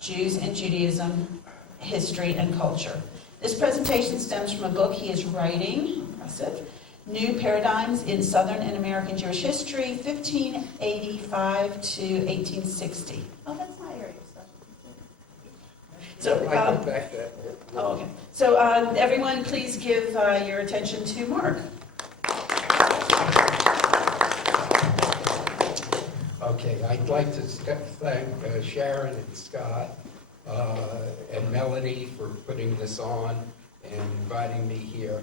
Jews and Judaism, History and Culture. This presentation stems from a book he is writing, impressive, New Paradigms in Southern and American Jewish History, 1585 to 1860. Oh, that's my area of specialty. So, I come back to that. oh, okay. So everyone, please give your attention to Mark. Okay, I'd like to thank Sharon and Scott and Melanie for putting this on and inviting me here.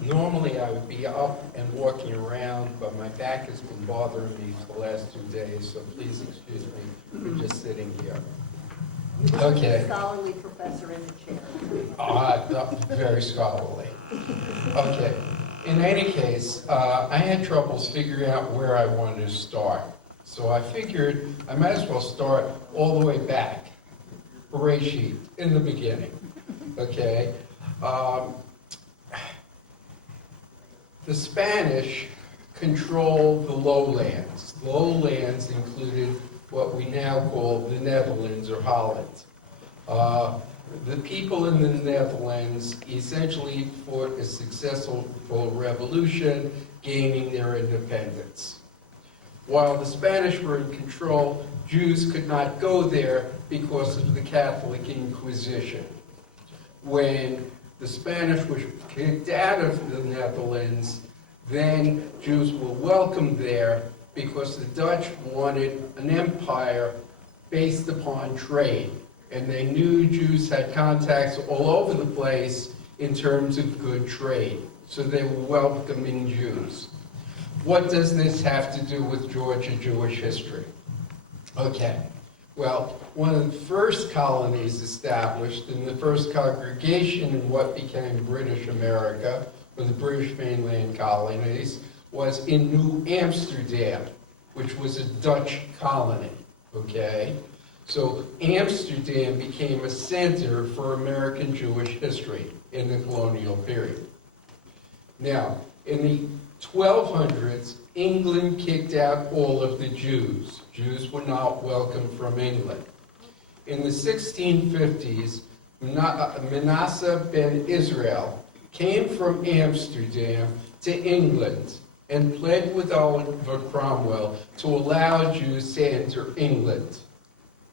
Normally I would be up and walking around, but my back has been bothering me for the last 2 days, so please excuse me for just sitting here. Okay. Scholarly professor in the chair. Very scholarly. Okay. In any case, I had troubles figuring out where I wanted to start. So I figured I might as well start all the way back, Bereshit, in the beginning. Okay? The Spanish controlled the lowlands. The lowlands included what we now call the Netherlands or Holland. The people in the Netherlands essentially fought a successful revolution, gaining their independence. While the Spanish were in control, Jews could not go there because of the Catholic Inquisition. When the Spanish were kicked out of the Netherlands, then Jews were welcomed there because the Dutch wanted an empire based upon trade. And they knew Jews had contacts all over the place in terms of good trade. So they were welcoming Jews. What does this have to do with Georgia Jewish history? Okay, well, one of the first colonies established and the first congregation in what became British America, or the British mainland colonies, was in New Amsterdam, which was a Dutch colony, okay? So Amsterdam became a center for American Jewish history in the colonial period. Now, in the 1200s, England kicked out all of the Jews. Jews were not welcome from England. In the 1650s, Manasseh ben Israel came from Amsterdam to England and pled with Oliver Cromwell to allow Jews to enter England.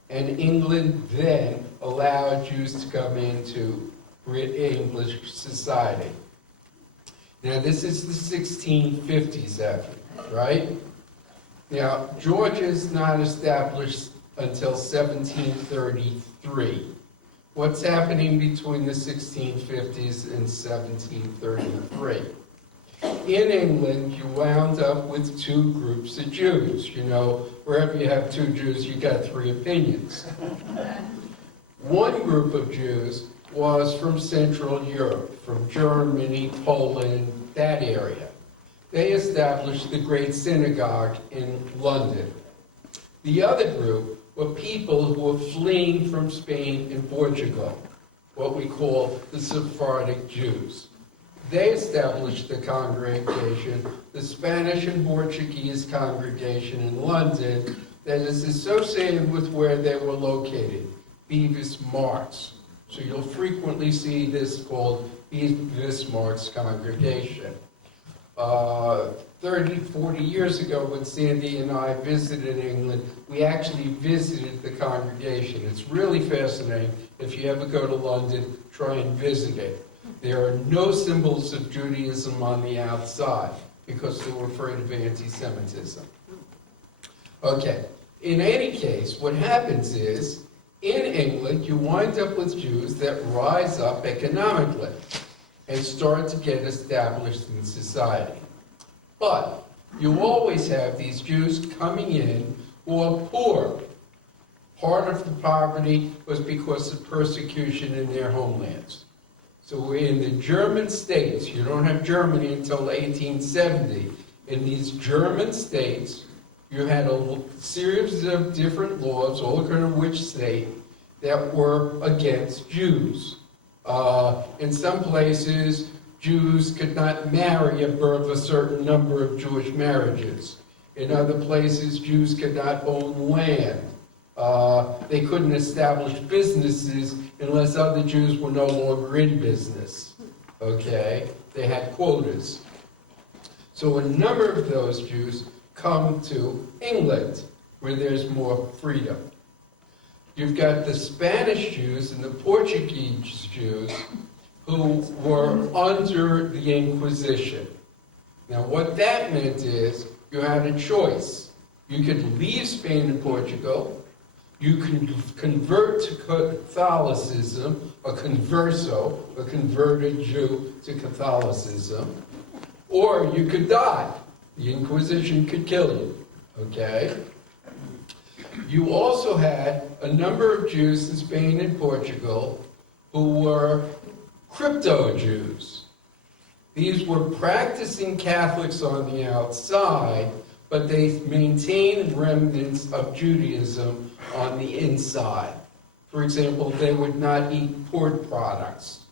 And England then allowed Jews to come into English society. Now, this is the 1650s, right? Now, Georgia is not established until 1733. What's happening between the 1650s and 1733? In England, you wound up with two groups of Jews. You know, wherever you have two Jews, you got three opinions. One group of Jews was from Central Europe, from Germany, Poland, that area. They established the Great Synagogue in London. The other group were people who were fleeing from Spain and Portugal, what we call the Sephardic Jews. They established the congregation, the Spanish and Portuguese congregation in London, that is associated with where they were located, Bevis Marks. So you'll frequently see this called Bevis Marks congregation. 30, 40 years ago when Sandy and I visited England, we actually visited the congregation. It's really fascinating. If you ever go to London, try and visit it. There are no symbols of Judaism on the outside because they were afraid of anti-Semitism. Okay, in any case, what happens is, in England, you wind up with Jews that rise up economically and start to get established in society. But you always have these Jews coming in who are poor. Part of the poverty was because of persecution in their homelands. So in the German states, you don't have Germany until 1870, in these German states, you had a series of different laws, all according to which state, that were against Jews. In some places, Jews could not marry above a certain number of Jewish marriages. In other places, Jews could not own land. They couldn't establish businesses unless other Jews were no longer in business. Okay? They had quotas. So a number of those Jews come to England, where there's more freedom. You've got the Spanish Jews and the Portuguese Jews who were under the Inquisition. Now what that meant is you had a choice. You could leave Spain and Portugal, you can convert to Catholicism, a converso, a converted Jew to Catholicism, or you could die. The Inquisition could kill you, okay? You also had a number of Jews in Spain and Portugal who were crypto-Jews. These were practicing Catholics on the outside, but they maintained remnants of Judaism on the inside. For example, they would not eat pork products,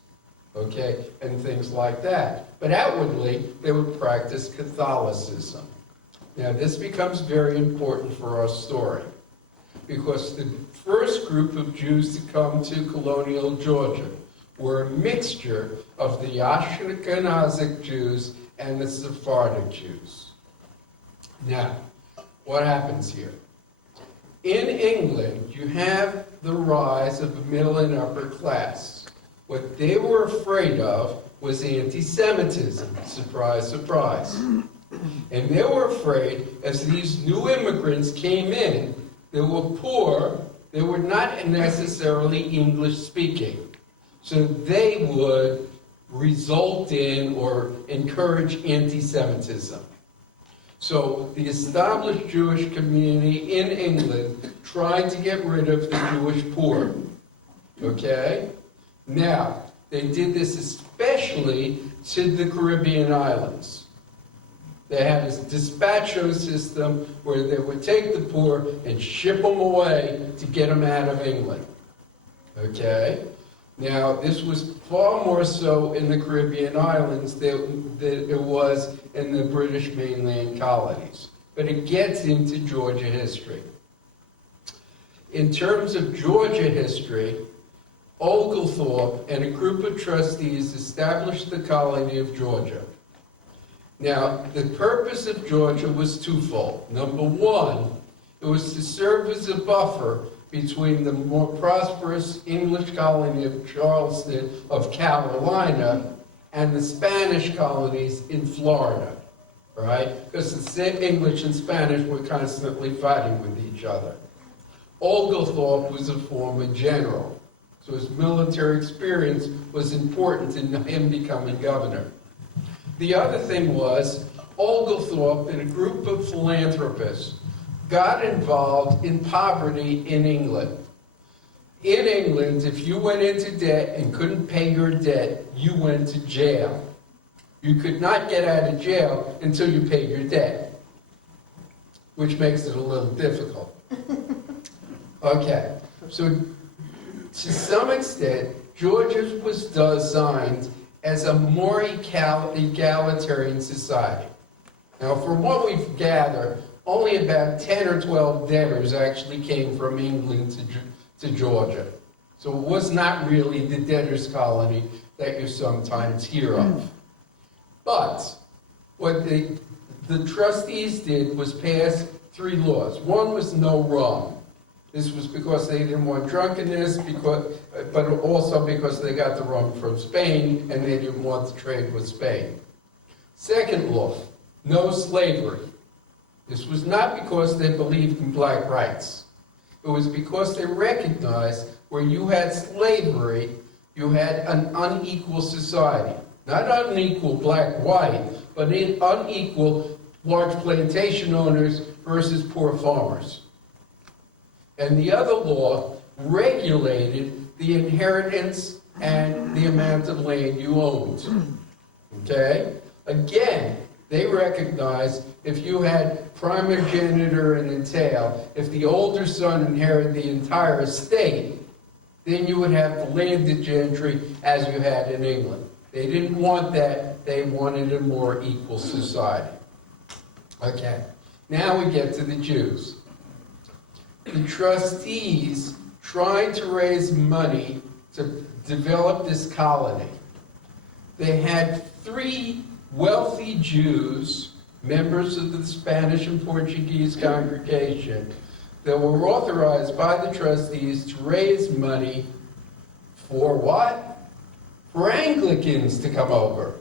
okay, and things like that. But outwardly, they would practice Catholicism. Now, this becomes very important for our story, because the first group of Jews to come to colonial Georgia were a mixture of the Ashkenazic Jews and the Sephardic Jews. Now, what happens here? In England, you have the rise of the middle and upper class. What they were afraid of was anti-Semitism. Surprise, surprise. And they were afraid, as these new immigrants came in, they were poor, they were not necessarily English speaking. So they would result in or encourage anti-Semitism. So the established Jewish community in England tried to get rid of the Jewish poor. Okay? Now, they did this especially to the Caribbean islands. They had a dispatcho system where they would take the poor and ship them away to get them out of England. Okay? Now, this was far more so in the Caribbean islands than it was in the British mainland colonies. But it gets into Georgia history. In terms of Georgia history, Oglethorpe and a group of trustees established the colony of Georgia. Now, the purpose of Georgia was twofold. Number one, it was to serve as a buffer between the more prosperous English colony of Charleston of Carolina and the Spanish colonies in Florida, right? Because the English and Spanish were constantly fighting with each other. Oglethorpe was a former general, so his military experience was important in him becoming governor. The other thing was, Oglethorpe and a group of philanthropists got involved in poverty in England. In England, if you went into debt and couldn't pay your debt, you went to jail. You could not get out of jail until you paid your debt, which makes it a little difficult. Okay, so to some extent, Georgia was designed as a more egalitarian society. Now, from what we've gathered, only about 10 or 12 debtors actually came from England to Georgia. So it was not really the debtors' colony that you sometimes hear of. But what the trustees did was pass 3 laws. One was no rum. This was because they didn't want drunkenness, but also because they got the rum from Spain and they didn't want to trade with Spain. Second law, no slavery. This was not because they believed in black rights. It was because they recognized where you had slavery, you had an unequal society. Not unequal black-white, but unequal large plantation owners versus poor farmers. And the other law regulated the inheritance and the amount of land you owned. Okay? Again, they recognized if you had primogeniture and entail, if the older son inherited the entire estate, then you would have the landed gentry as you had in England. They didn't want that. They wanted a more equal society. Okay, now we get to the Jews. the trustees tried to raise money to develop this colony. They had 3 wealthy Jews, members of the Spanish and Portuguese congregation, that were authorized by the trustees to raise money for what? For Anglicans to come over.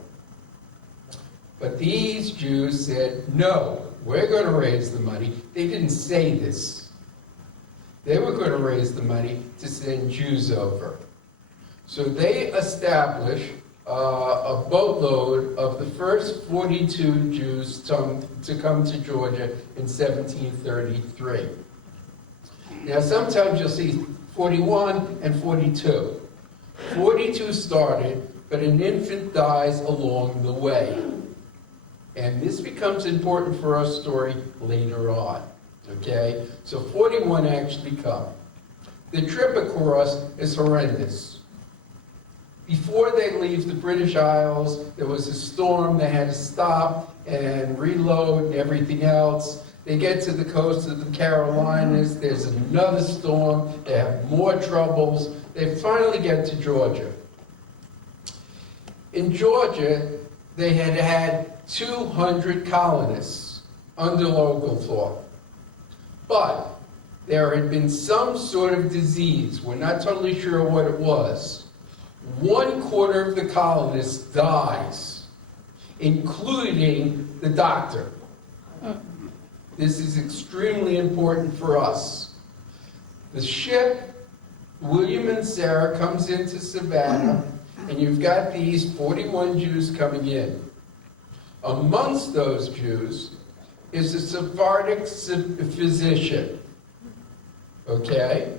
But these Jews said, no, we're going to raise the money. They didn't say this. They were going to raise the money to send Jews over. So they established a boatload of the first 42 Jews to come to Georgia in 1733. Now sometimes you'll see 41 and 42. 42 started, but an infant dies along the way. And this becomes important for our story later on, okay? So 41 actually come. The trip across is horrendous. Before they leave the British Isles, there was a storm. They had to stop and reload and everything else. They get to the coast of the Carolinas. There's another storm. They have more troubles. They finally get to Georgia. In Georgia, they had 200 colonists under Oglethorpe. But there had been some sort of disease. We're not totally sure what it was. 1/4 of the colonists dies, including the doctor. This is extremely important for us. The ship, William and Sarah, comes into Savannah, and you've got these 41 Jews coming in. Amongst those Jews is a Sephardic physician, okay?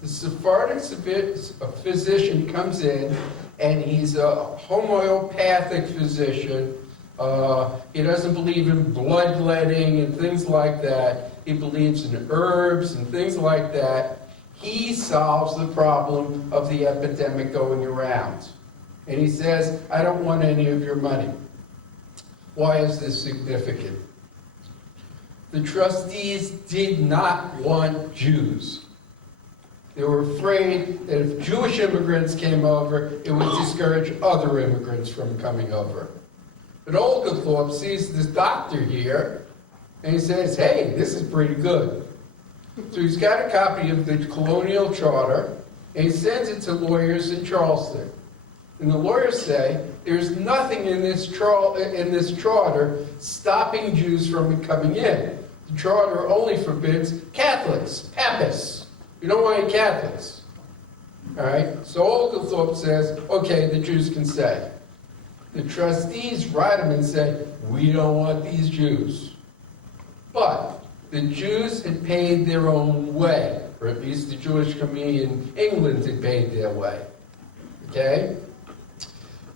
The Sephardic physician comes in, and he's a homeopathic physician. He doesn't believe in bloodletting and things like that. He believes in herbs and things like that. He solves the problem of the epidemic going around. And he says, I don't want any of your money. Why is this significant? The trustees did not want Jews. They were afraid that if Jewish immigrants came over, it would discourage other immigrants from coming over. But Oglethorpe sees this doctor here, and he says, hey, this is pretty good. So he's got a copy of the Colonial Charter, and he sends it to lawyers in Charleston. And the lawyers say, there's nothing in this charter stopping Jews from coming in. The charter only forbids Catholics, Papists. We don't want any Catholics. All right? So Oglethorpe says, okay, the Jews can stay. The trustees write them and say, we don't want these Jews. But the Jews had paid their own way, or at least the Jewish community in England had paid their way. Okay?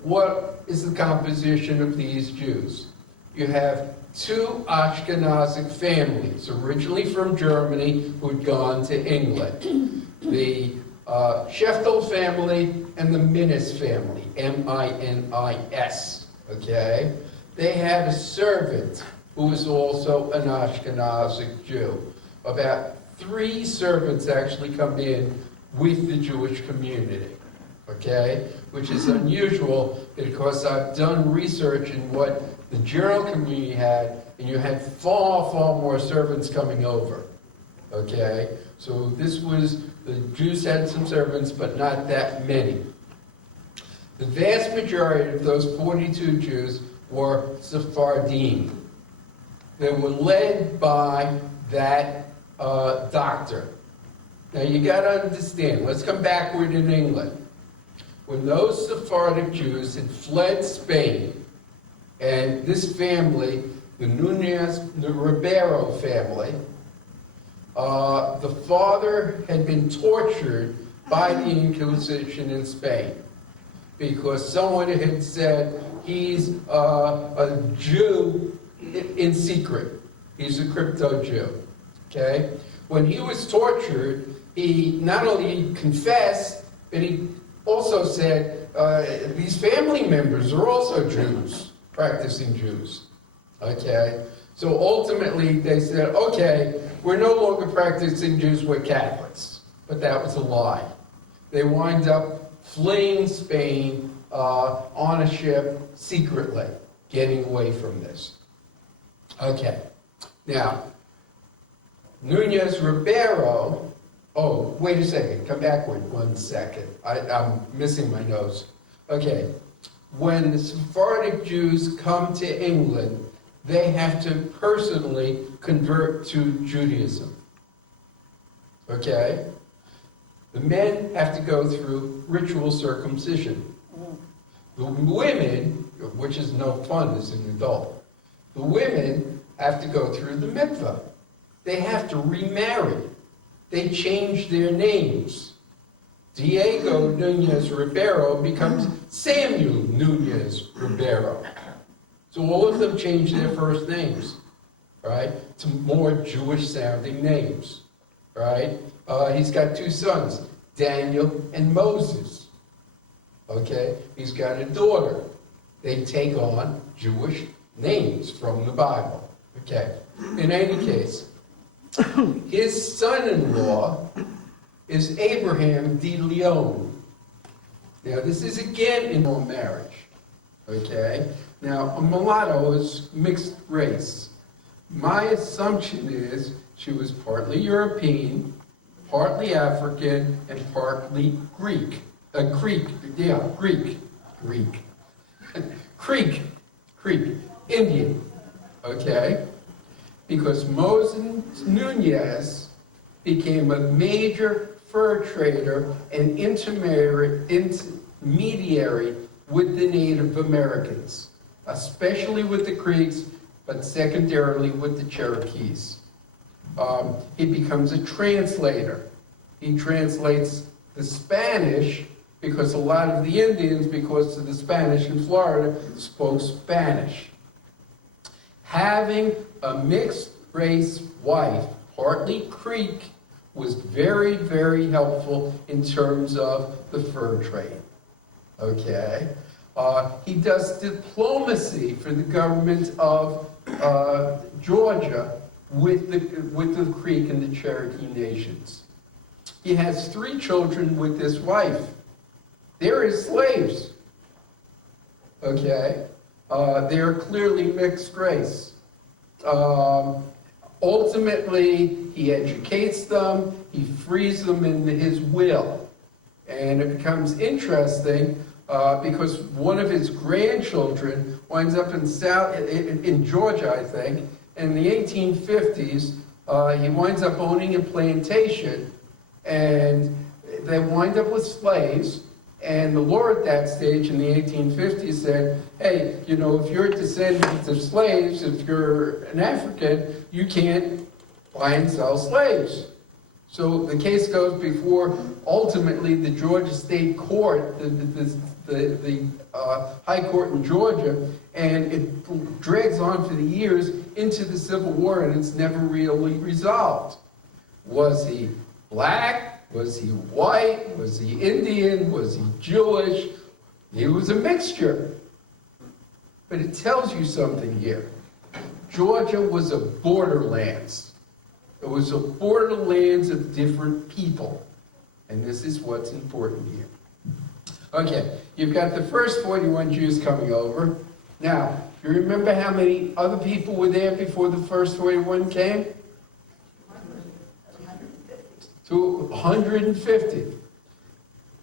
What is the composition of these Jews? You have 2 Ashkenazic families, originally from Germany, who had gone to England. The Sheftel family and the Minnis family, M-I-N-I-S, okay? They had a servant who was also an Ashkenazic Jew. About 3 servants actually come in with the Jewish community, okay? Which is unusual because I've done research in what the general community had, and you had far, far more servants coming over, okay? So this was, the Jews had some servants, but not that many. The vast majority of those 42 Jews were Sephardim. They were led by that doctor. Now you got to understand, let's come backward in England. When those Sephardic Jews had fled Spain, and this family, the Ribeiro family, the father had been tortured by the Inquisition in Spain because someone had said he's a Jew in secret. He's a crypto-Jew, okay? When he was tortured, he not only confessed, but he also said, these family members are also Jews, practicing Jews, okay? So ultimately, they said, okay, we're no longer practicing Jews, we're Catholics. But that was a lie. They wind up fleeing Spain on a ship secretly, getting away from this. Okay, now, Nunez Ribeiro, oh, wait a second, come backward 1 second. I'm missing my notes. Okay, when the Sephardic Jews come to England, they have to personally convert to Judaism. Okay? The men have to go through ritual circumcision. The women, which is no fun as an adult, the women have to go through the mikveh. They have to remarry. They change their names. Diego Nunez Ribeiro becomes Samuel Nunez Ribeiro. So all of them change their first names, right, to more Jewish-sounding names, right? He's got 2 sons, Daniel and Moses. Okay, he's got a daughter. They take on Jewish names from the Bible. Okay, in any case, his son-in-law is Abraham de Leon. Now, this is again in a marriage. Okay, now a mulatto is mixed race. My assumption is she was partly European, partly African, and partly Greek. Greek, Indian, okay? Because Moses Nunez became a major fur trader and intermediary with the Native Americans, especially with the Creeks, but secondarily with the Cherokees. He becomes a translator. He translates the Spanish because a lot of the Indians, because of the Spanish in Florida, spoke Spanish. Having a mixed race wife, partly Creek, was very, very helpful in terms of the fur trade. Okay? He does diplomacy for the government of Georgia with the Creek and the Cherokee nations. He has 3 children with this wife. They're his slaves. Okay? They're clearly mixed race. Ultimately, he educates them, he frees them in his will. And it becomes interesting because one of his grandchildren winds up in Georgia, I think. In the 1850s, he winds up owning a plantation, and they wind up with slaves. And the law at that stage in the 1850s said, hey, you know, if you're a descendant of slaves, if you're an African, you can't buy and sell slaves. So the case goes before, ultimately, the Georgia State Court, the High Court in Georgia, and it drags on for the years into the Civil War, and it's never really resolved. Was he black? Was he white? Was he Indian? Was he Jewish? He was a mixture. But it tells you something here. Georgia was a borderlands. It was a borderlands of different people. And this is what's important here. Okay, you've got the first 41 Jews coming over. Now, you remember how many other people were there before the first 41 came? To 150.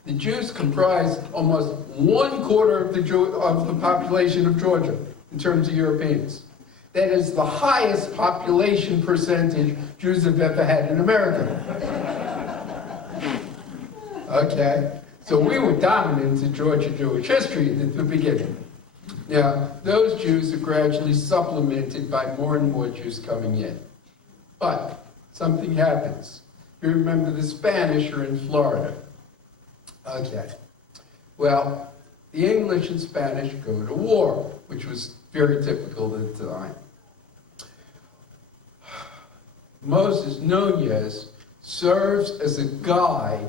The Jews comprised almost 1/4 of the population of Georgia in terms of Europeans. That is the highest population percentage Jews have ever had in America. Okay, so we were dominant in Georgia Jewish history at the beginning. Now, those Jews are gradually supplemented by more and more Jews coming in. But something happens. You remember the Spanish are in Florida. Okay. Well, the English and Spanish go to war, which was very typical at the time. Moses Nunez serves as a guide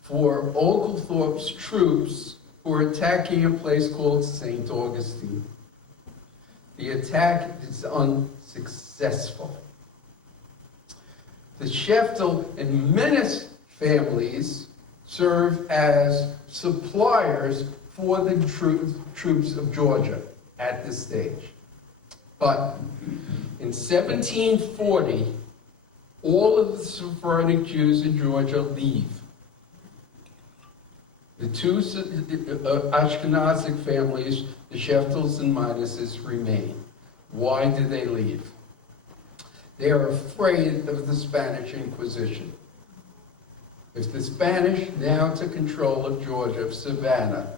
for Oglethorpe's troops who are attacking a place called St. Augustine. The attack is unsuccessful. successful. The Sheftel and Menace families serve as suppliers for the troops of Georgia at this stage. But in 1740, all of the Sephardic Jews in Georgia leave. The two Ashkenazic families, the Sheftels and Menaces, remain. Why do they leave? They are afraid of the Spanish Inquisition. If the Spanish now took control of Georgia, of Savannah,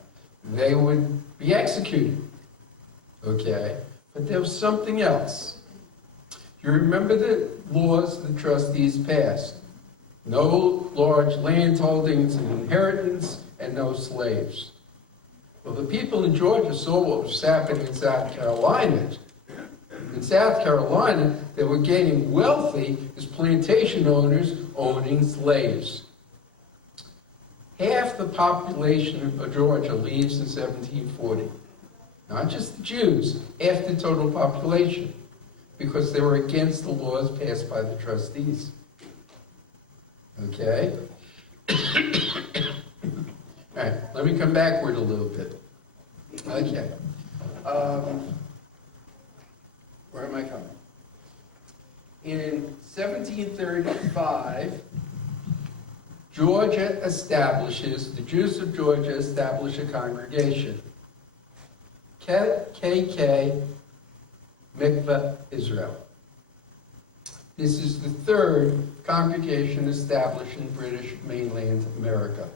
they would be executed. Okay? But there was something else. You remember the laws the trustees passed. No large land holdings and inheritance, and no slaves. Well, the people in Georgia saw what was happening in South Carolina. In South Carolina, they were getting wealthy as plantation owners owning slaves. Half the population of Georgia leaves in 1740. Not just the Jews, half the total population, because they were against the laws passed by the trustees. Okay? All right, let me come backward a little bit. Okay. Where am I coming? In 1735, the Jews of Georgia establish a congregation. KK Mikveh Israel. This is the third congregation established in British mainland America.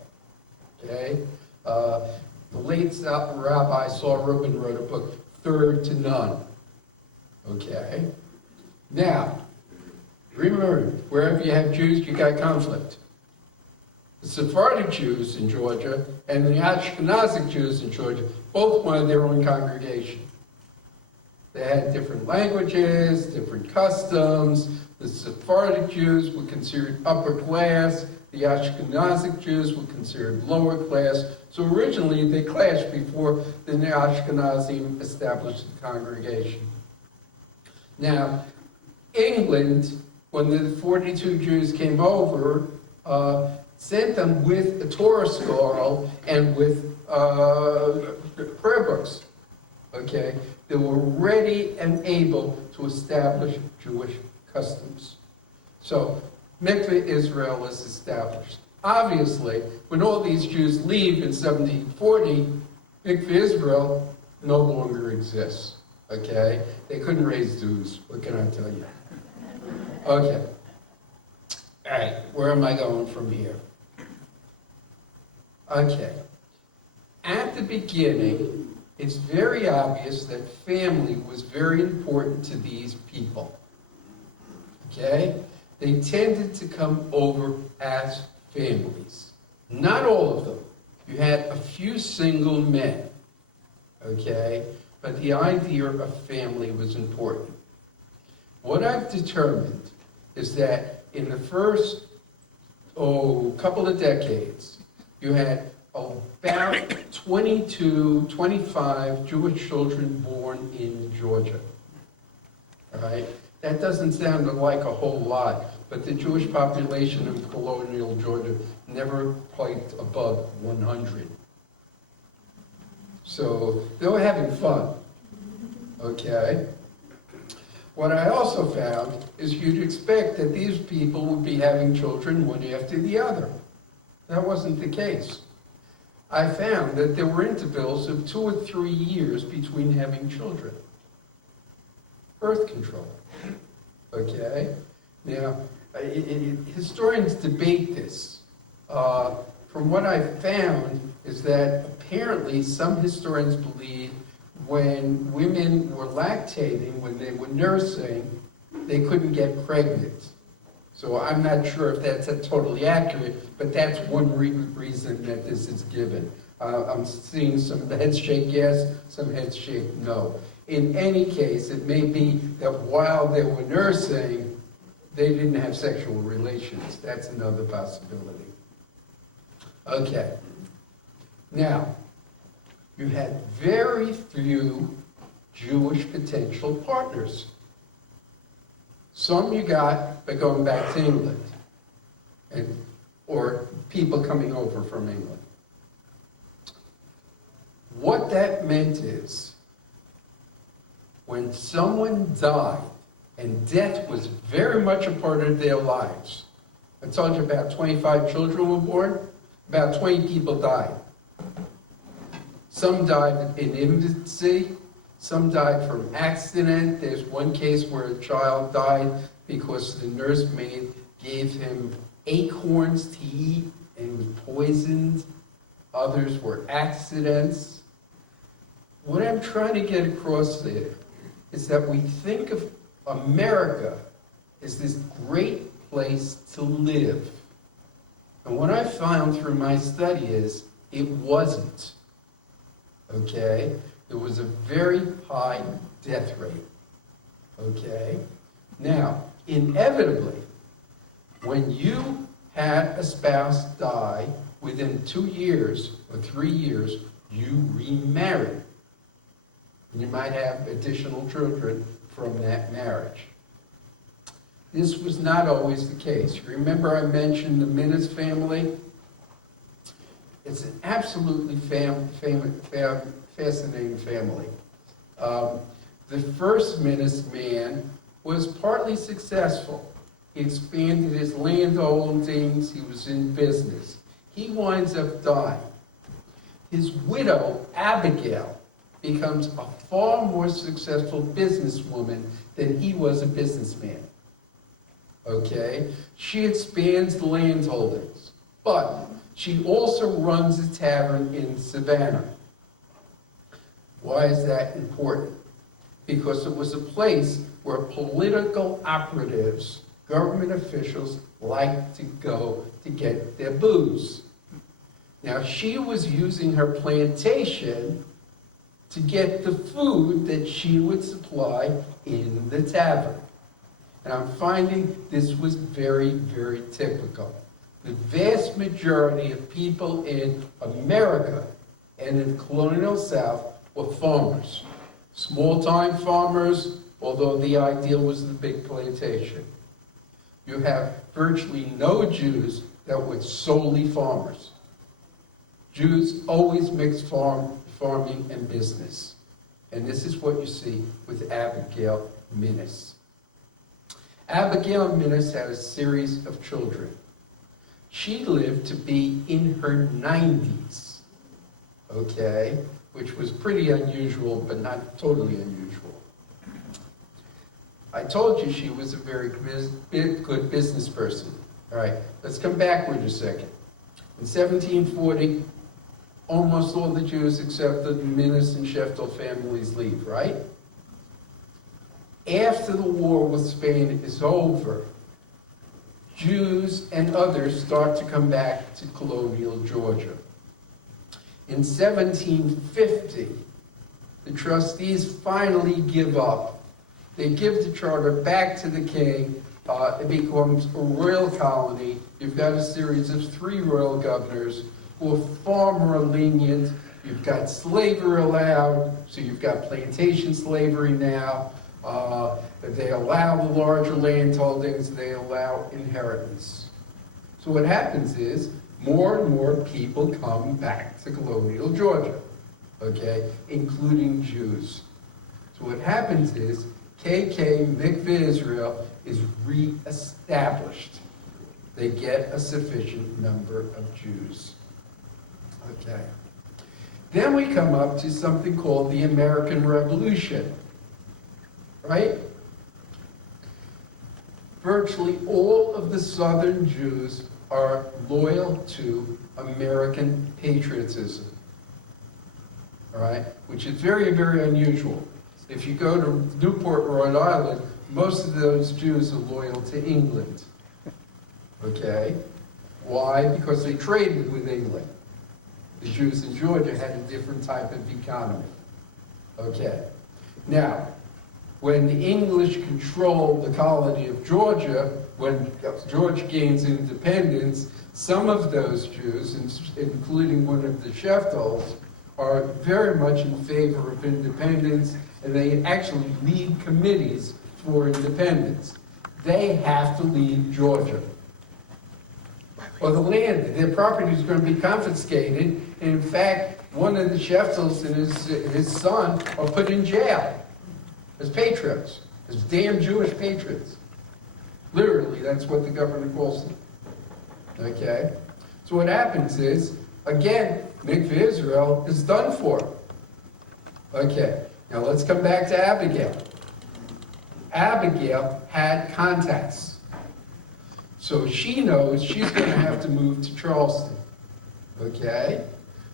Okay? The late Rabbi Saul Rubin wrote a book, Third to None. Okay? Now, remember, wherever you have Jews, you got conflict. The Sephardic Jews in Georgia and the Ashkenazic Jews in Georgia both wanted their own congregation. They had different languages, different customs. The Sephardic Jews were considered upper class. The Ashkenazic Jews were considered lower class. So originally they clashed before the Ashkenazim established the congregation. Now, England, when the 42 Jews came over, sent them with a Torah scroll and with prayer books. Okay? They were ready and able to establish Jewish customs. So, Mikveh Israel is established. Obviously, when all these Jews leave in 1740, Mikveh Israel no longer exists. Okay? They couldn't raise dues. What can I tell you? Okay. All right, where am I going from here? Okay. At the beginning, it's very obvious that family was very important to these people. Okay? They tended to come over as families. Not all of them. You had a few single men. Okay? But the idea of family was important. What I've determined is that in the first couple of decades, you had about 22, 25 Jewish children born in Georgia. All right? That doesn't sound like a whole lot, but the Jewish population in colonial Georgia never quite above 100. So they were having fun. Okay? What I also found is you'd expect that these people would be having children one after the other. That wasn't the case. I found that there were intervals of 2 or 3 years between having children. Birth control. Okay? Now, historians debate this. From what I've found is that apparently some historians believe when women were lactating, when they were nursing, they couldn't get pregnant. So I'm not sure if that's totally accurate, but that's one reason that this is given. I'm seeing some heads shake yes, some heads shake no. In any case, it may be that while they were nursing, they didn't have sexual relations. That's another possibility. Okay. Now, you had very few Jewish potential partners. Some you got by going back to England, or people coming over from England. What that meant is, when someone died, and death was very much a part of their lives. I told you about 25 children were born, about 20 people died. Some died in infancy, some died from accident. There's one case where a child died because the nursemaid gave him acorns to eat and was poisoned. Others were accidents. What I'm trying to get across there is that we think of America as this great place to live. And what I found through my study is it wasn't. Okay? There was a very high death rate. Okay? Now, inevitably, when you had a spouse die, within 2 years or 3 years, you remarried. And you might have additional children from that marriage. This was not always the case. Remember I mentioned the Minnis family? It's an absolutely fascinating family. The first Minnis man was partly successful. He expanded his land holdings, he was in business. He winds up dying. His widow, Abigail, becomes a far more successful businesswoman than he was a businessman. Okay? She expands the land holdings, but she also runs a tavern in Savannah. Why is that important? Because it was a place where political operatives, government officials, liked to go to get their booze. Now, she was using her plantation to get the food that she would supply in the tavern. And I'm finding this was very, very typical. The vast majority of people in America and in the colonial South were farmers. Small-time farmers, although the ideal was the big plantation. You have virtually no Jews that were solely farmers. Jews always mixed farming and business. And this is what you see with Abigail Minnis. Abigail Minnis had a series of children. She lived to be in her 90s, okay, which was pretty unusual, but not totally unusual. I told you she was a very good business person. All right, let's come backward a second. In 1740, almost all the Jews except the Minnis and Sheftel families leave, right? After the war with Spain is over, Jews and others start to come back to Colonial Georgia. In 1750, the trustees finally give up. They give the charter back to the king. It becomes a royal colony. You've got a series of 3 royal governors who are far more lenient. You've got slavery allowed, so you've got plantation slavery now. They allow the larger land holdings, they allow inheritance. So what happens is, more and more people come back to Colonial Georgia, okay, including Jews. So what happens is, KK Mikveh Israel is re-established. They get a sufficient number of Jews. Okay. Then we come up to something called the American Revolution, right? Virtually all of the Southern Jews are loyal to American patriotism, all right? Which is very, very unusual. If you go to Newport, Rhode Island, most of those Jews are loyal to England, okay? Why? Because they traded with England. The Jews in Georgia had a different type of economy, okay? Now, when the English controlled the colony of Georgia, when Georgia gains independence, some of those Jews, including one of the Sheftals, are very much in favor of independence, and they actually lead committees for independence. they have to leave Georgia. Or the land, their property is going to be confiscated. And in fact, one of the Sheftels and his son are put in jail as patriots, as damn Jewish patriots. Literally, that's what the governor calls them. Okay? So what happens is, again, Mikveh Israel is done for. Okay, now let's come back to Abigail. Abigail had contacts. So she knows she's going to have to move to Charleston. Okay?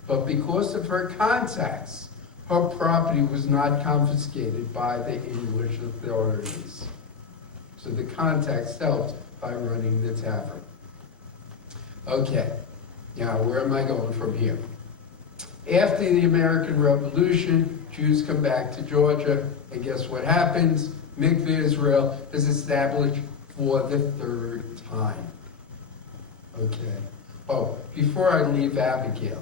But because of her contacts, her property was not confiscated by the English authorities. So the contacts helped by running the tavern. Okay, now where am I going from here? After the American Revolution, Jews come back to Georgia, and guess what happens? Mikveh Israel is established for the third time. Okay. Oh, before I leave Abigail,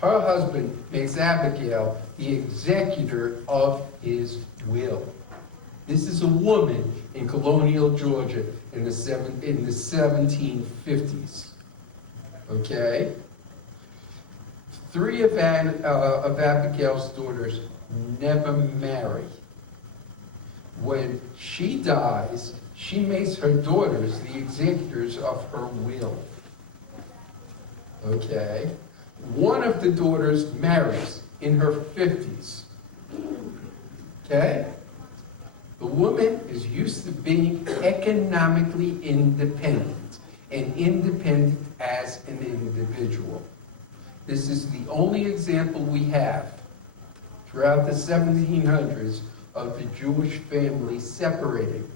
her husband makes Abigail the executor of his will. This is a woman in Colonial Georgia in the 1750s. Okay? 3 of Abigail's daughters never marry. When she dies, she makes her daughters the executors of her will. Okay? One of the daughters marries in her 50s. Okay? The woman is used to being economically independent, and independent as an individual. This is the only example we have throughout the 1700s of the Jewish family separating.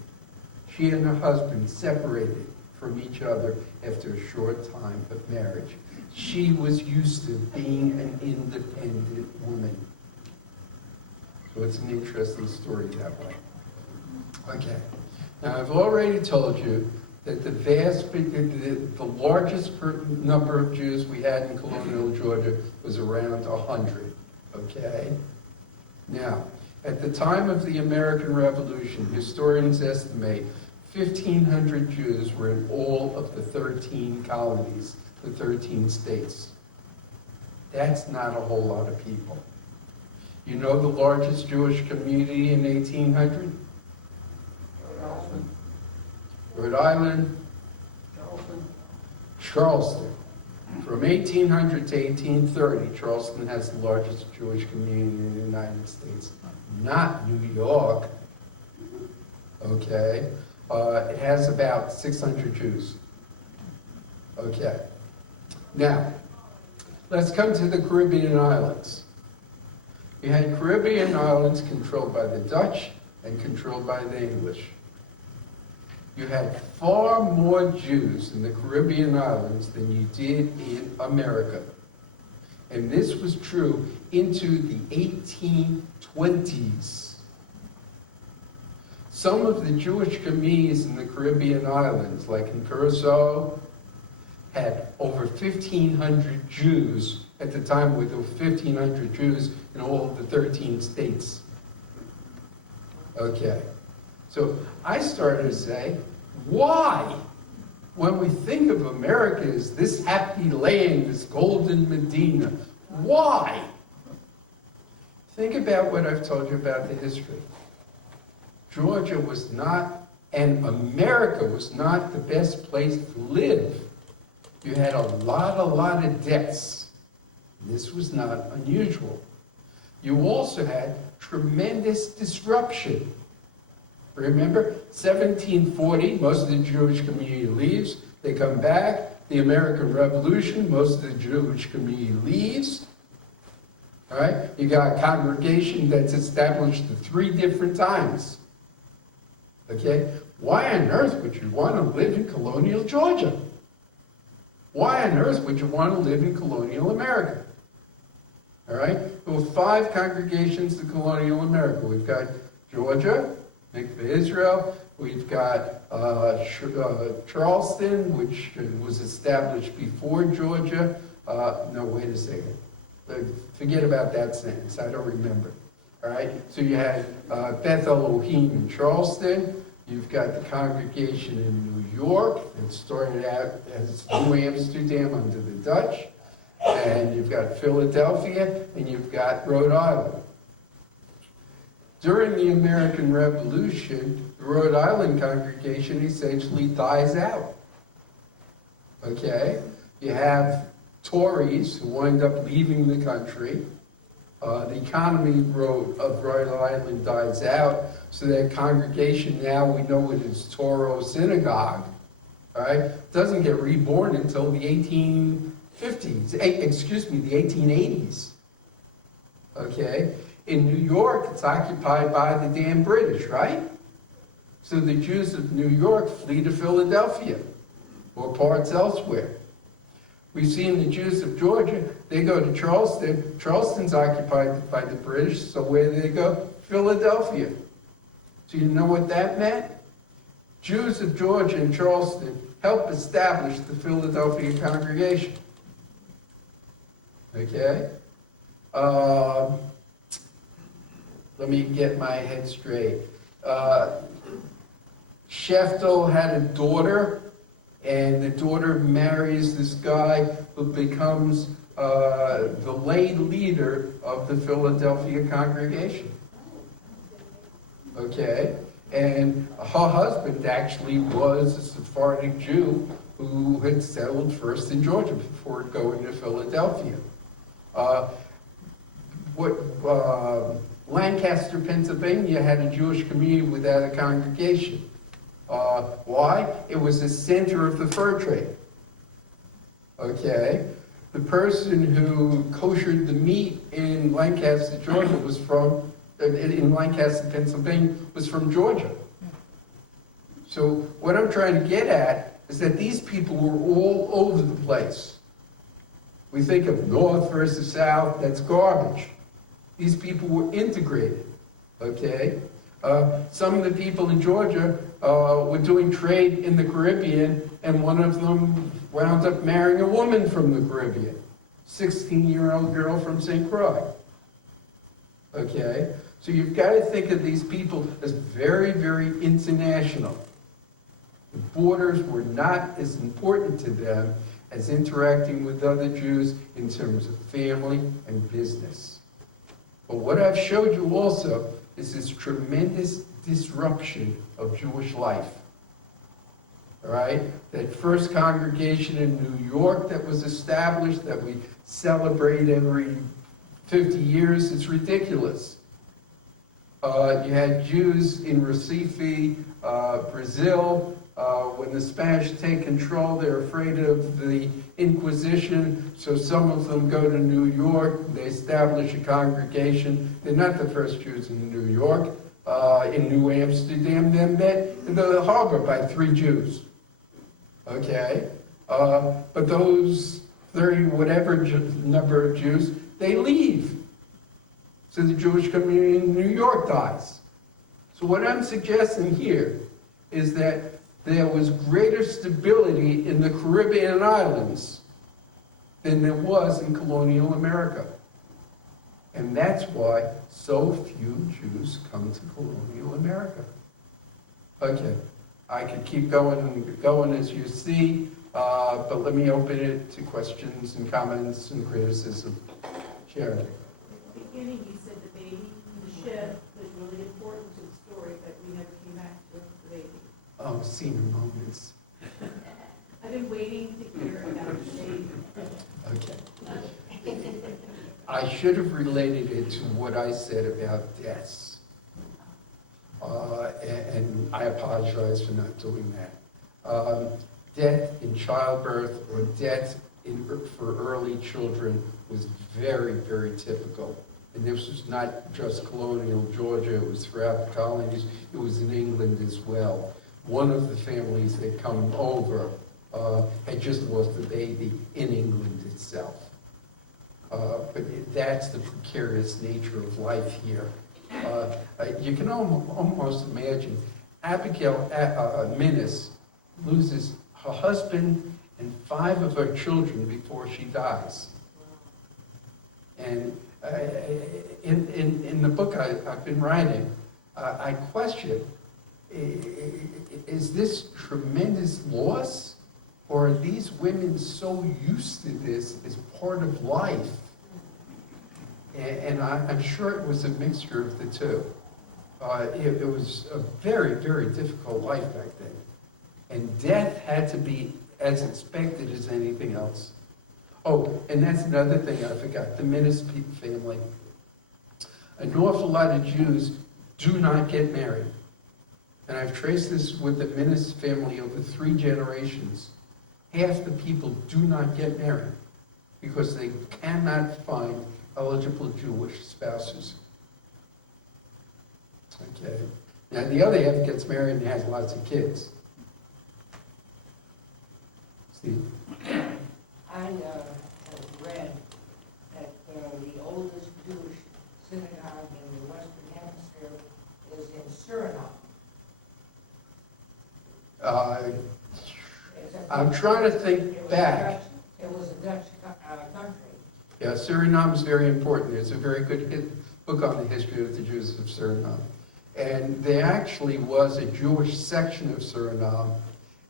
She and her husband separated from each other after a short time of marriage. She was used to being an independent woman. So it's an interesting story that way. Okay. Now I've already told you that the largest number of Jews we had in Colonial Georgia was around 100. Okay? Now, at the time of the American Revolution, historians estimate 1,500 Jews were in all of the 13 colonies, the 13 states. That's not a whole lot of people. You know the largest Jewish community in 1800? Rhode Island, Charleston. From 1800 to 1830, Charleston has the largest Jewish community in the United States. Not New York. Okay? It has about 600 Jews. Okay. Now, let's come to the Caribbean islands. We had Caribbean islands controlled by the Dutch and controlled by the English. You had far more Jews in the Caribbean islands than you did in America. And this was true into the 1820s. Some of the Jewish communities in the Caribbean islands, like in Curacao, had over 1,500 Jews at the time, with over 1,500 Jews in all of the 13 states. Okay. So I started to say, why, when we think of America as this happy land, this golden Medina, why? Think about what I've told you about the history. Georgia was not, and America was not the best place to live. You had a lot of deaths. This was not unusual. You also had tremendous disruption. Remember, 1740, most of the Jewish community leaves. They come back. The American Revolution, most of the Jewish community leaves. All right? You got a congregation that's established at 3 different times. Okay? Why on earth would you want to live in Colonial Georgia? Why on earth would you want to live in Colonial America? All right? There were 5 congregations in Colonial America. We've got Georgia, Mikveh Israel. We've got Charleston, which was established before Georgia. No, wait a second. Forget about that sentence. I don't remember. All right? So you had Beth Elohim in Charleston. You've got the congregation in New York that started out as New Amsterdam under the Dutch, and you've got Philadelphia, and you've got Rhode Island. During the American Revolution, the Rhode Island congregation essentially dies out. Okay? You have Tories who wind up leaving the country. The economy of Rhode Island dies out, so that congregation now we know it as Toro Synagogue, all right, doesn't get reborn until the 1850s, the 1880s. Okay? In New York, it's occupied by the damn British, right? So the Jews of New York flee to Philadelphia or parts elsewhere. We've seen the Jews of Georgia, they go to Charleston. Charleston's occupied by the British, so where do they go? Philadelphia. So you know what that meant? Jews of Georgia and Charleston helped establish the Philadelphia congregation. Okay? Let me get my head straight. Sheftel had a daughter, and the daughter marries this guy who becomes the lay leader of the Philadelphia congregation. Okay? And her husband actually was a Sephardic Jew who had settled first in Georgia before going to Philadelphia. Lancaster, Pennsylvania had a Jewish community without a congregation. Why? It was the center of the fur trade. Okay? The person who koshered the meat in Lancaster, Georgia in Lancaster, Pennsylvania, was from Georgia. So what I'm trying to get at is that these people were all over the place. We think of North versus South, that's garbage. These people were integrated, okay? Some of the people in Georgia were doing trade in the Caribbean, and one of them wound up marrying a woman from the Caribbean, 16-year-old girl from St. Croix, okay? So you've got to think of these people as very, very international. The borders were not as important to them as interacting with other Jews in terms of family and business. But what I've showed you also is this tremendous disruption of Jewish life. All right? That first congregation in New York that was established, that we celebrate every 50 years, it's ridiculous. You had Jews in Recife, Brazil. When the Spanish take control, they're afraid of the Inquisition, so some of them go to New York. They establish a congregation. They're not the first Jews in New York. In New Amsterdam, they met in the harbor by 3 Jews. Okay? But those 30 whatever number of Jews, they leave. So the Jewish community in New York dies. So what I'm suggesting here is that there was greater stability in the Caribbean islands than there was in colonial America. And that's why so few Jews come to colonial America. Okay, I could keep going as you see, but let me open it to questions and comments and criticism. Sharon. At the beginning, you said the baby in the ship was really important to the story, but we never came back to the baby. Oh, senior moments. I've been waiting to hear about the baby. Okay. I should have related it to what I said about deaths. And I apologize for not doing that. Death in childbirth or death for early children was very, very typical. And this was not just colonial Georgia, it was throughout the colonies, it was in England as well. One of the families that come over had just lost a baby in England itself. But that's the precarious nature of life here. You can almost imagine Abigail Minnis loses her husband and 5 of her children before she dies. And in the book I've been writing, I question is this tremendous loss? Or are these women so used to this as part of life? And I'm sure it was a mixture of the two. It was a very, very difficult life back then. And death had to be as expected as anything else. Oh, and that's another thing I forgot, the Minnis family. An awful lot of Jews do not get married. And I've traced this with the Minnis family over 3 generations. Half the people do not get married because they cannot find eligible Jewish spouses. Okay. Now the other half gets married and has lots of kids. Steve? I have read that the oldest Jewish synagogue in the Western Hemisphere is in Suriname. I'm trying to think back. It was a Dutch country. Yeah, Suriname is very important. There's a very good book on the history of the Jews of Suriname. And there actually was a Jewish section of Suriname.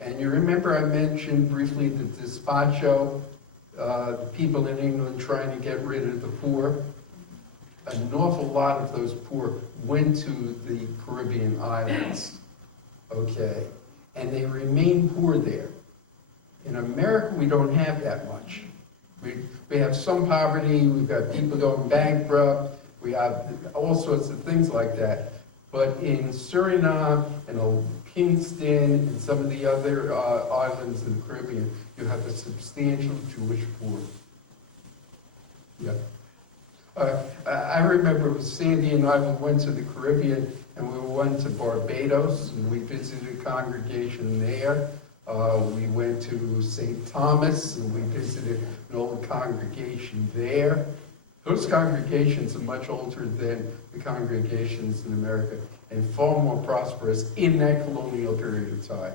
And you remember I mentioned briefly the despacho, people in England trying to get rid of the poor. An awful lot of those poor went to the Caribbean islands, okay? And they remain poor there. In America, we don't have that much. We have some poverty, we've got people going bankrupt, we have all sorts of things like that. But in Suriname and Kingston and some of the other islands in the Caribbean, you have a substantial Jewish poor. Yeah. I remember Sandy and I went to the Caribbean and we went to Barbados and we visited a congregation there. We went to St. Thomas and we visited an old congregation there. Those congregations are much older than the congregations in America and far more prosperous in that colonial period of time.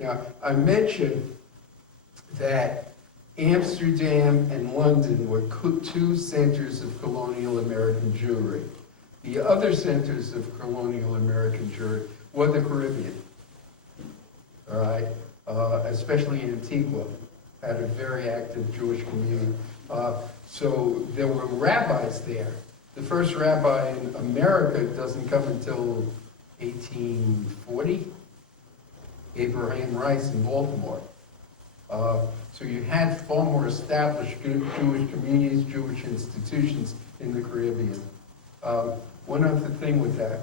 Now, I mentioned that Amsterdam and London were 2 centers of colonial American Jewry. The other centers of colonial American Jewry were the Caribbean, all right? Especially Antigua, had a very active Jewish community. So there were rabbis there. The first rabbi in America doesn't come until 1840, Abraham Rice in Baltimore. So you had far more established Jewish communities, Jewish institutions in the Caribbean. One other thing with that.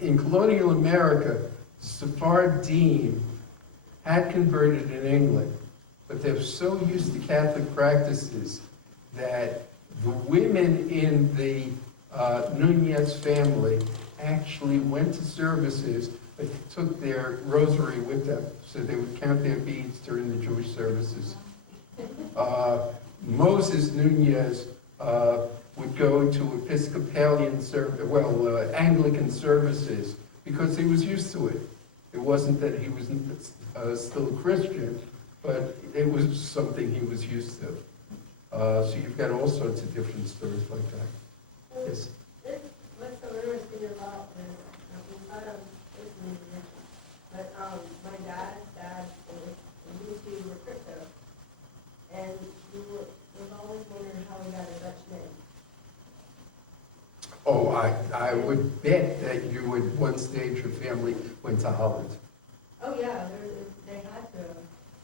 In colonial America, Sephardim had converted in England, but they're so used to Catholic practices that the women in the Nunez family actually went to services but took their rosary with them, so they would count their beads during the Jewish services. Moses Nunez would go to Episcopalian Anglican services because he was used to it. It wasn't that he was still a Christian, but it was something he was used to. So you've got all sorts of different stories like that. Yes? What's so interesting about this, I don't listen to this, but my dad's dad used to do crypto, and he was always wondering how he got a Dutch name. Oh, I would bet that you at one stage your family went to Holland. Oh yeah, they had to.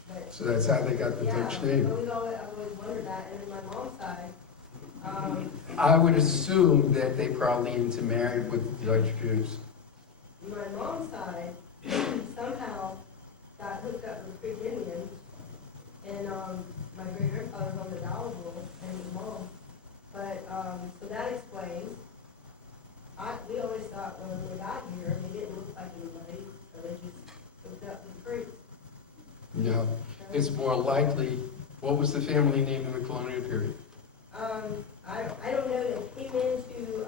But So that's how they got the Dutch name. I've always wondered that, and then my mom's side, I would assume that they probably intermarried with Dutch Jews. my mom's side somehow got hooked up with Creek Indians, and my great grandfather was on the Dollar Rule, and his mom. But so that explains. We always thought when we got here, they didn't look like anybody, so they just hooked up with the Creeks. No, it's more likely, what was the family name in the colonial period? I don't know, they came into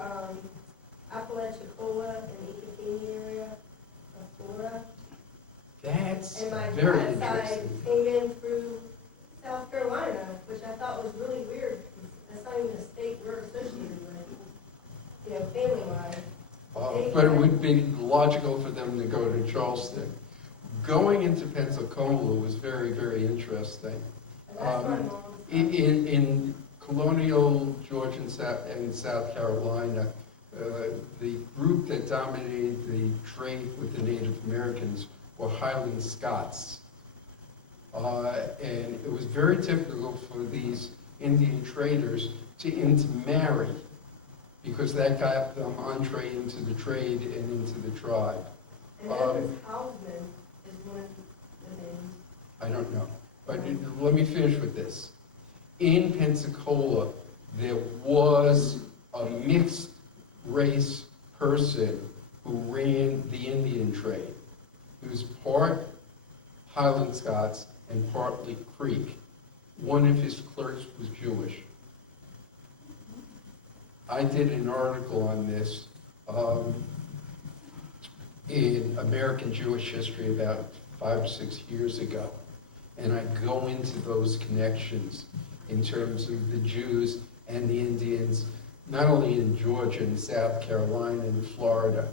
Apalachicola and Ecatini area of Florida. That's And my very dad's side interesting. came in through South Carolina, which I thought was really weird. That's not even a state we're associated with, family-wise. But it would be logical for them to go to Charleston. Going into Pensacola was very, very interesting. And that's my mom's. In Colonial Georgia and South Carolina, the group that dominated the trade with the Native Americans were Highland Scots. And it was very typical for these Indian traders to intermarry, because that got them entree into the trade and into the tribe. And Edward's Houseman is one of the names. I don't know, but let me finish with this. In Pensacola, there was a mixed race person who ran the Indian trade. He was part Highland Scots and partly Creek. One of his clerks was Jewish. I did an article on this in American Jewish History about 5 or 6 years ago. And I go into those connections in terms of the Jews and the Indians, not only in Georgia and South Carolina and Florida,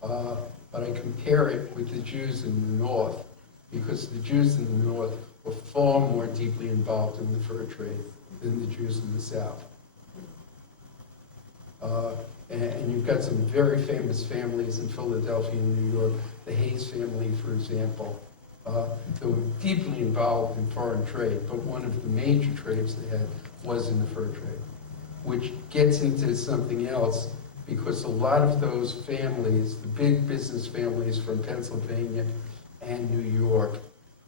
but I compare it with the Jews in the North, because the Jews in the North were far more deeply involved in the fur trade than the Jews in the South. And you've got some very famous families in Philadelphia and New York, the Hayes family, for example, that were deeply involved in foreign trade, but one of the major trades they had was in the fur trade, which gets into something else, because a lot of those families, the big business families from Pennsylvania and New York,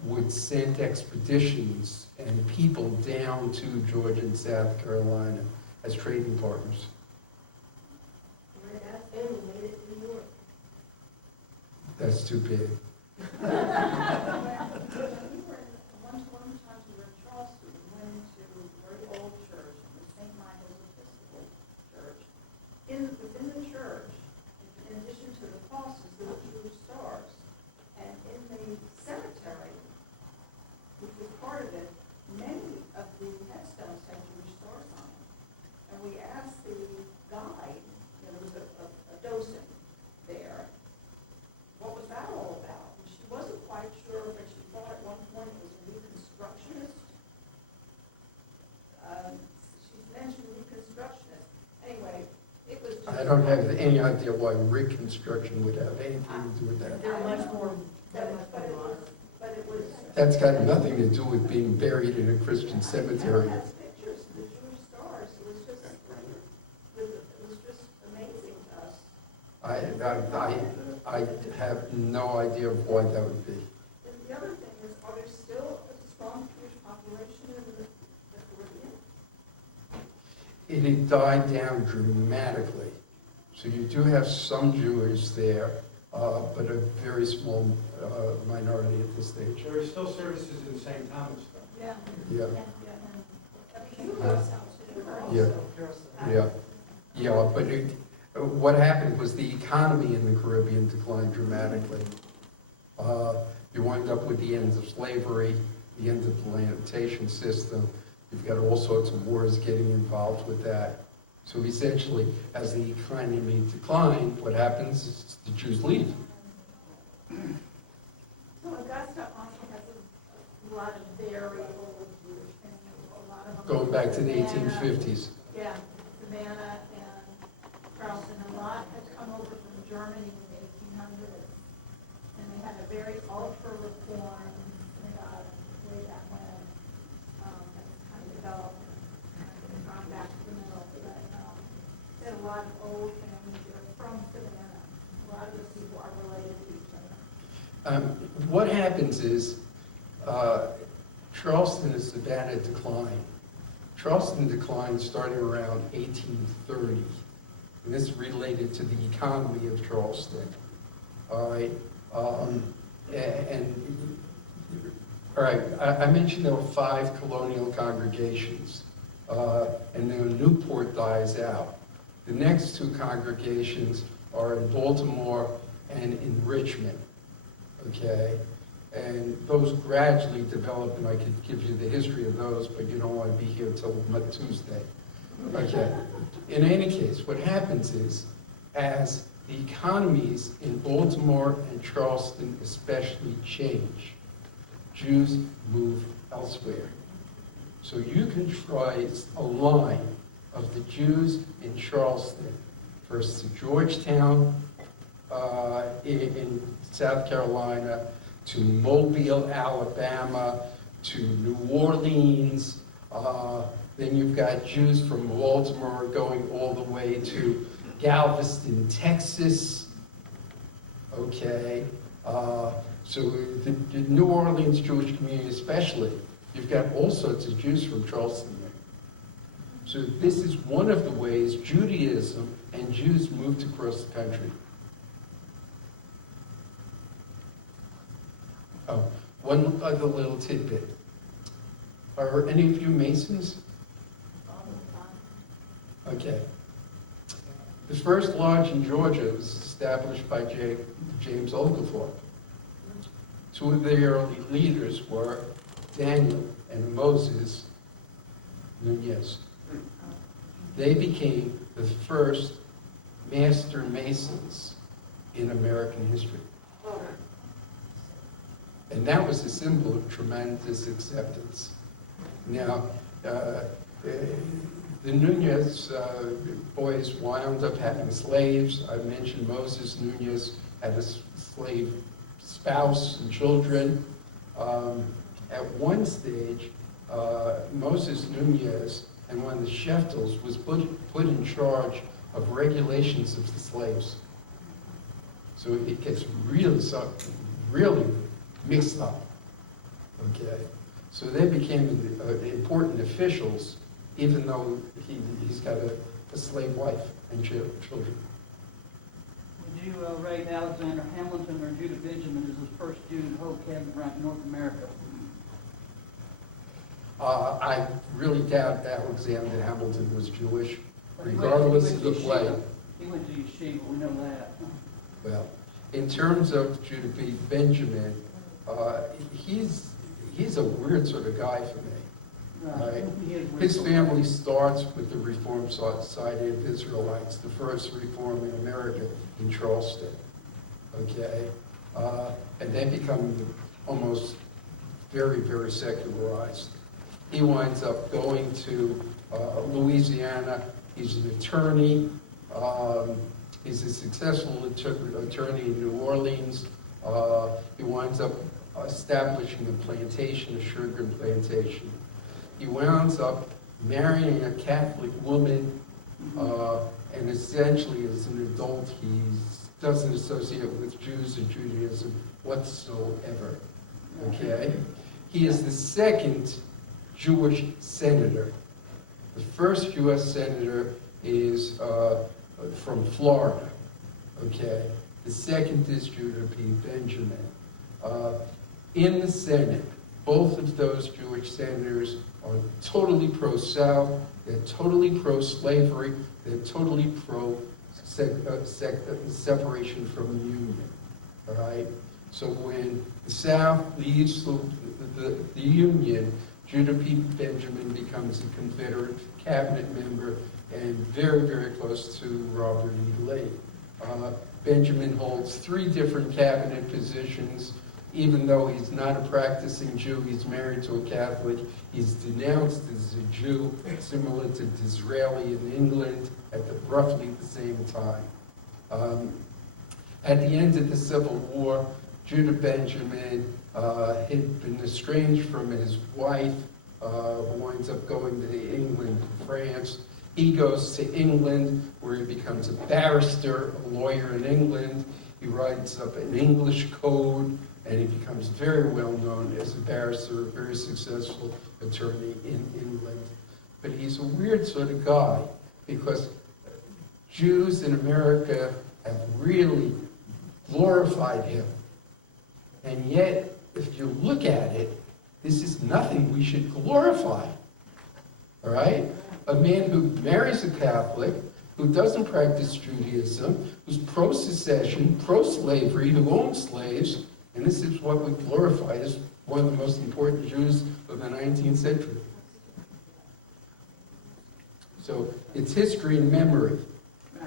would send expeditions and people down to Georgia and South Carolina as trading partners. My dad's family made it to New York. That's too big. One time we were in Charleston, we went into a very old church, the St. Michael's Episcopal Church. Within the church, in addition to the crosses, there were Jewish stars. And in the cemetery, which was part of it, many of the headstones had Jewish stars on them. And we asked the guide, there was a docent there, what was that all about? And she wasn't quite sure, but she thought at one point it was a Reconstructionist. She mentioned Reconstructionist. Anyway, it was just... I don't have any idea why Reconstruction would have anything to do with that. They're much more, but it was... That's got nothing to do with being buried in a Christian cemetery. It has pictures of the Jewish stars. It was just amazing to us. I have no idea of why that would be. And the other thing is, are there still a strong Jewish population in the Caribbean? It had died down dramatically. So you do have some Jews there, but a very small minority at this stage. There are still services in St. Thomas, though. Yeah. Yeah, Yeah. yeah, yeah. But what happened was the economy in the Caribbean declined dramatically. You wind up with the end of slavery, the end of the plantation system. You've got all sorts of wars getting involved with that. So essentially, as the economy declined, what happens is the Jews leave. So Augusta also has a lot of very old Jewish families, a lot of them. Going back to the Savannah, 1850s. Yeah, Savannah and Charleston, a lot had come over from Germany in the 1800s. And they had a very ultra-reform synagogue way back when, that's kind of developed and gone back to the middle. But they had a lot of old families that are from Savannah. A lot of those people are related to each other. What happens is Charleston and Savannah decline. Charleston declined starting around 1830, and this is related to the economy of Charleston. All right, all right. I mentioned there were 5 colonial congregations, and then Newport dies out. The next 2 congregations are in Baltimore and in Richmond. Okay, and those gradually develop, and I could give you the history of those, but you don't want to be here till Tuesday. Okay, in any case, what happens is, as the economies in Baltimore and Charleston especially change. Jews move elsewhere. So you can trace a line of the Jews in Charleston versus Georgetown in South Carolina, to Mobile, Alabama, to New Orleans. Then you've got Jews from Baltimore going all the way to Galveston, Texas. Okay. So the New Orleans Jewish community especially, you've got all sorts of Jews from Charleston there. So this is one of the ways Judaism and Jews moved across the country. Oh, one other little tidbit. Are any of you Masons? Okay. The first lodge in Georgia was established by James Oglethorpe. Two of the early leaders were Daniel and Moses Nunez. They became the first master masons in American history. And that was a symbol of tremendous acceptance. Now, the Nunez boys wound up having slaves. I mentioned Moses Nunez had a slave spouse and children. At one stage, Moses Nunez and one of the Sheftals was put in charge of regulations of the slaves. So it gets really mixed up. Okay, so they became important officials, even though he's got a slave wife and children. Would you rate Alexander Hamilton or Judah Benjamin as the first Jew to hold cabinet rank in North America? I really doubt Alexander Hamilton was Jewish, regardless of the play. He went to yeshiva, we know that. Well, in terms of Judah B. Benjamin, he's a weird sort of guy for me. Right. His family starts with the Reformed Society of Israelites, the first reform in America in Charleston. Okay, and they become almost very, very secularized. He winds up going to Louisiana. He's an attorney. He's a successful attorney in New Orleans. He winds up establishing a plantation, a sugar plantation. He winds up marrying a Catholic woman, and essentially as an adult he doesn't associate with Jews and Judaism whatsoever. Okay? He is the second Jewish senator. The first U.S. senator is from Florida. Okay? The second is Judah P. Benjamin. In the Senate, both of those Jewish senators are totally pro-South, they're totally pro-slavery, they're totally pro-separation from the Union. All right? So when the South leaves the Union, Judah P. Benjamin becomes a Confederate cabinet member and very, very close to Robert E. Lee. Benjamin holds 3 different cabinet positions. Even though he's not a practicing Jew, he's married to a Catholic. He's denounced as a Jew, similar to Disraeli in England at roughly the same time. At the end of the Civil War, Judah Benjamin had been estranged from his wife, who winds up going to England and France. He goes to England, where he becomes a barrister, a lawyer in England. He writes up an English code, and he becomes very well known as a barrister, a very successful attorney in England. But he's a weird sort of guy, because Jews in America have really glorified him. And yet, if you look at it, this is nothing we should glorify. All right? A man who marries a Catholic, who doesn't practice Judaism, who's pro-secession, pro-slavery, who owns slaves, and this is what we glorify as one of the most important Jews of the 19th century. So it's history and memory.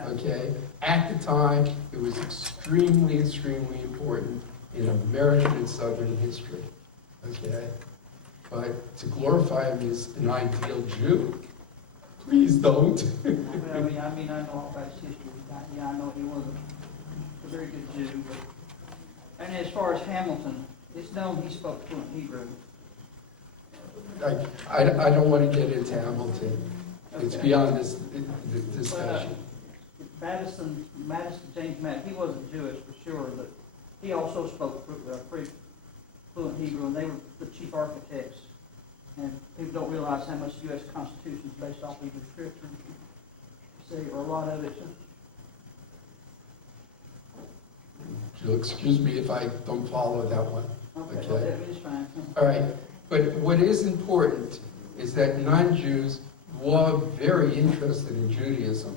okay? At the time, it was extremely, extremely important in American and Southern history, okay? But to glorify him as an ideal Jew, please don't. But I mean, I know all about his history. Yeah, I know he was a very good Jew. But, and as far as Hamilton, it's known he spoke fluent Hebrew. I don't want to get into Hamilton. It's Okay. beyond this discussion. Madison, James Madison, he wasn't Jewish for sure, but he also spoke pretty fluent Hebrew, and they were the chief architects. And people don't realize how much the U.S. Constitution is based off Hebrew scripture. See, or a lot of it. You'll excuse me if I don't follow that one. Okay, Okay. well, that is fine. All right, but what is important is that non-Jews were very interested in Judaism,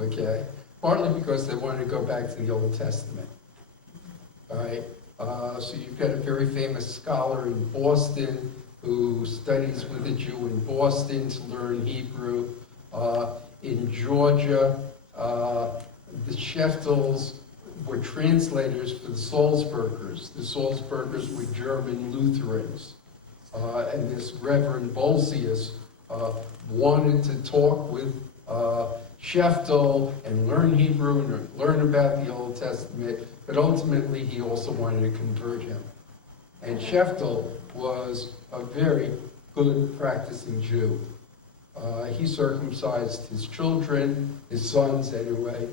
okay? Partly because they wanted to go back to the Old Testament, all right? So you've got a very famous scholar in Boston who studies with a Jew in Boston to learn Hebrew. In Georgia, the Sheftals were translators for the Salzburgers. The Salzburgers were German Lutherans. And this Reverend Bolsius wanted to talk with Sheftel and learn Hebrew and learn about the Old Testament, but ultimately he also wanted to convert him. And Sheftel was a very good practicing Jew. He circumcised his children, his sons anyway.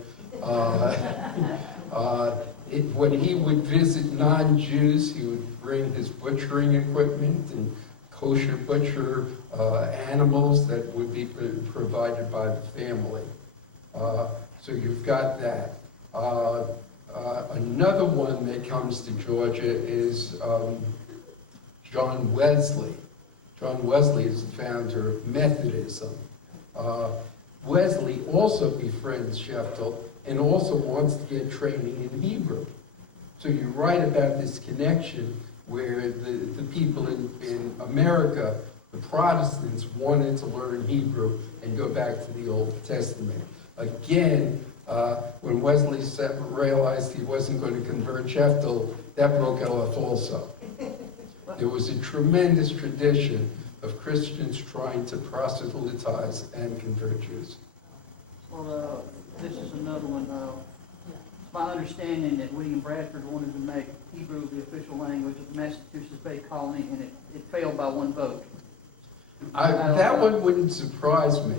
When he would visit non-Jews, he would bring his butchering equipment and kosher butcher animals that would be provided by the family. So you've got that. Another one that comes to Georgia is John Wesley. John Wesley is the founder of Methodism. Wesley also befriends Sheftel and also wants to get training in Hebrew. So you write about this connection where the people in America, the Protestants, wanted to learn Hebrew and go back to the Old Testament. Again, when Wesley realized he wasn't going to convert Sheftel, that broke out also. There was a tremendous tradition of Christians trying to proselytize and convert Jews. Well, this is another one. It's my understanding that William Bradford wanted to make Hebrew the official language of the Massachusetts Bay Colony, and it failed by one vote. That one wouldn't surprise me.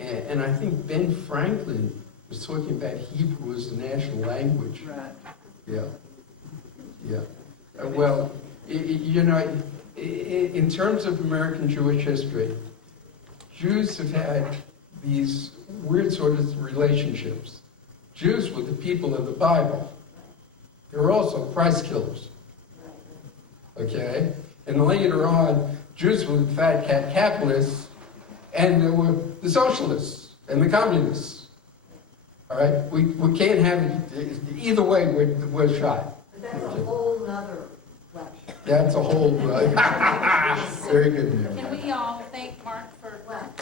And I think Ben Franklin was talking about Hebrew as a national language. Right. Yeah. Yeah. Well, you know, in terms of American Jewish history, Jews have had these weird sort of relationships. Jews were the people of the Bible. They were also Christ killers. Okay? And later on, Jews were the fat cat capitalists, and there were the socialists and the communists. All right? We can't have it, either way we're shot. But that's a whole nother lecture. That's a whole, very good. Can we all thank Mark for What?